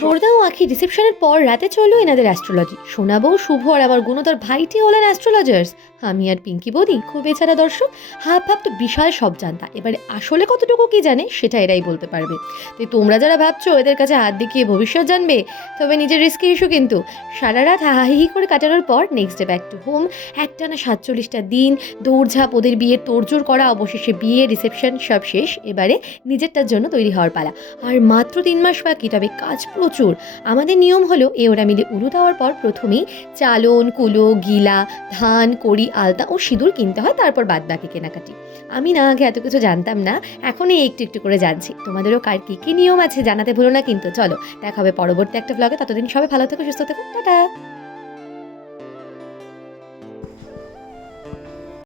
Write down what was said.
ঝোরদা ও আখি রিসেপশনের পর রাতে চলো এনাদের অ্যাস্ট্রোলজি শোনাবো। শুভ আর আমার গুণধর ভাইটি হলেন অ্যাস্ট্রোলজার্স। আমি আর পিঙ্কি বৌদি খুব এছাড়া দর্শক হাফ হাফ তো বিশাল সব জানতা, এবারে আসলে কতটুকু কি জানে সেটা এরাই বলতে পারবে। তো তোমরা যারা ভাবছো এদের কাছে হাত দেখিয়ে ভবিষ্যৎ জানবে, তবে নিজের রিস্কে এসো কিন্তু। সারা রাত হাহাহি করে কাটানোর পর next day back to home. একটানা 47টা দিন দৌড়ঝাঁপ, ওদের বিয়ের তোড়জোড় করা, অবশেষে বিয়ে রিসেপশন সব শেষ। এবারে নিজেরটার জন্য তৈরি হওয়ার পালা। আর মাত্র 3 মাস বাকি, তবে কাজ প্রচুর। আমাদের নিয়ম হলো ওরা মিলে উলু দেওয়ার পর প্রথমেই চালন, কুলো, গিলা, ধান, কড়ি, আলতা ও সিঁদুর কিনতে হয়, তারপর বাদ বাকি কেনাকাটি। আমি না আগে এত কিছু জানতাম না, এখন এই একটু একটু করে জানছি। তোমাদেরও কার কী কী নিয়ম আছে জানাতে ভুলো না কিন্তু। চলো দেখা হবে পরবর্তী একটা ব্লগে, ততদিন সবাই ভালো থেকো, সুস্থ থেকো, টাটা।